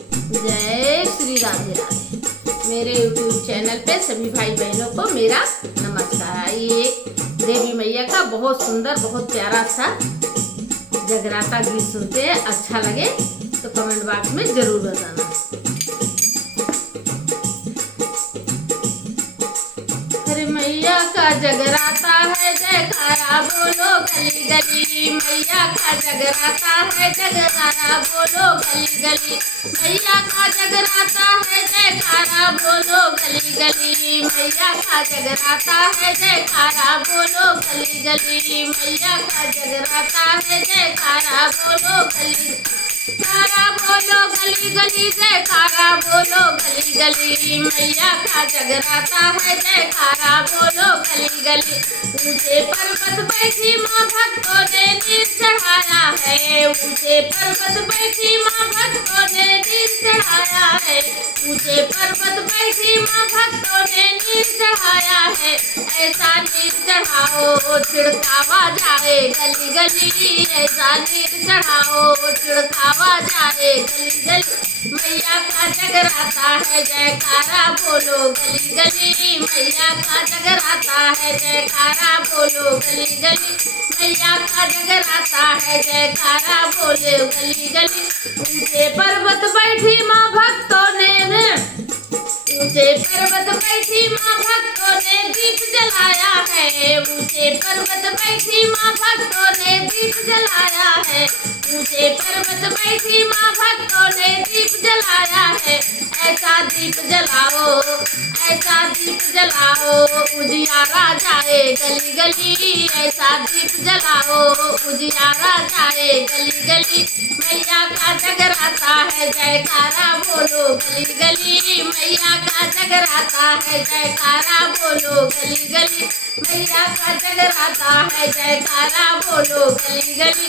जय श्री राधे राधे। मेरे YouTube channel पे सभी भाई बहनों को मेरा नमस्कार। आइए देवी मैया का बहुत सुंदर बहुत प्यारा सा जगराता गीत सुनते हैं। अच्छा लगे तो कमेंट बॉक्स में जरूर बताना। अरे मैया का जगराता है, जयकारा बोलो गली गली। मैया का जगराता है, जगराता बोलो गली गली। मैया का जगराता है, जयकारा बोलो गली गली। मैया का जगराता है, जयकारा बोलो गली गली। मैया का जगराता है, जयकारा बोलो गली कारा बोलो गली गली। जयकारा बोलो गली गली। मैया का जगराता है, जयकारा बोलो गली गली। ऊंचे पर्वत बैठी माँ भक्तों ने नीर चढ़ाया है। ऊंचे पर्वत बैठी माँ भक्तों ने नीर चढ़ाया है। ऊंचे पर्वत बैठी माँ भक्तों ने नीर चढ़ाया है। ऐसा नीर चढ़ाओ छिड़कावा जाए गली गली। ऐसा नीर चढ़ाओ छिड़कावा जाए गली गली। मैया का जगराता है, जयकारा बोलो गली गली। मैया का जगराता है, जयकारा बोलो गली गली। मैया का जगराता है, जयकारा बोलो गली गली। ऊंचे पर्वत बैठी माँ भक्तों ने ऊंचे पर्वत बैठी माँ भक्तों ने दीप जलाया है। ऊंचे पर्वत बैठी माँ भक्तों ने दीप जलाया है। ऊंचे पर्वत बैठी माँ भक्तों ने दीप जलाया है। ऐसा दीप जलाओ, ऐसा दीप जलाओ उजियारा जाए गली गली। ऐसा दीप जलाओ उजियारा जाए गली गली। मैया का जगराता है, जयकारा बोलो गली गली। मैया का जगराता है, जयकारा बोलो गली गली। मैया का जगराता है, जयकारा बोलो गली गली।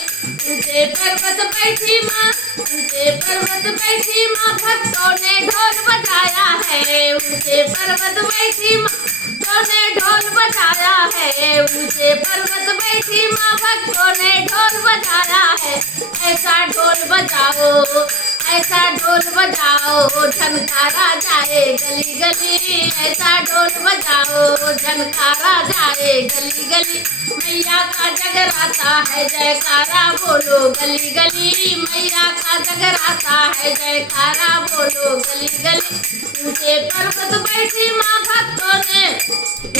ऊंचे पर्वत बैठी माँ, ऊंचे पर्वत बैठी माँ भक्तों ने ढोल बजाया है। ऊंचे पर्वत बैठी माँ भक्तों ने ढोल बजाया है। ऊंचे पर्वत बैठी माँ भक्तों ने ढोल बजाया है। ऐसा ढोल बजाओ, ऐसा ढोल बजाओ झनकारा जाए गली गली। ऐसा ढोल बजाओ झनकारा जाए गली गली। मैया का जगराता है, जयकारा बोलो गली गली। मैया का जगराता है, जयकारा बोलो गली गली। ऊंचे पर्वत बैठी माँ भक्तों ने,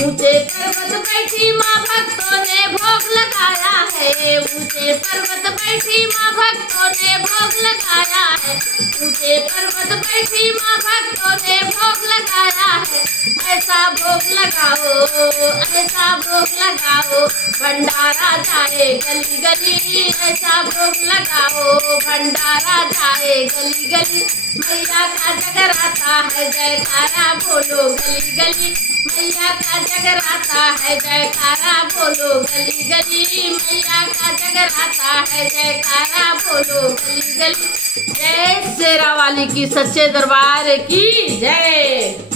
ऊंचे पर्वत बैठी माँ भक्तों ने भोग लगाया है। ऊंचे पर्वत बैठी माँ भक्तों ने भोग लगाया है। ऊंचे पर्वत बैठी माँ भक्तों ने भोग लगाया है। ऐसा भोग लगाओ, ऐसा भोग लगाओ भंडारा जाए गली गली। ऐसा भोग लगाओ भंडारा जाए गली गली। मैया का जगराता है, जयकारा बोलो गली गली। मैया का जगराता है, जयकारा बोलो गली गली। मैया का जगराता है, जयकारा बोलो गली गली। जय शेरा वाली की, सच्चे दरबार की जय।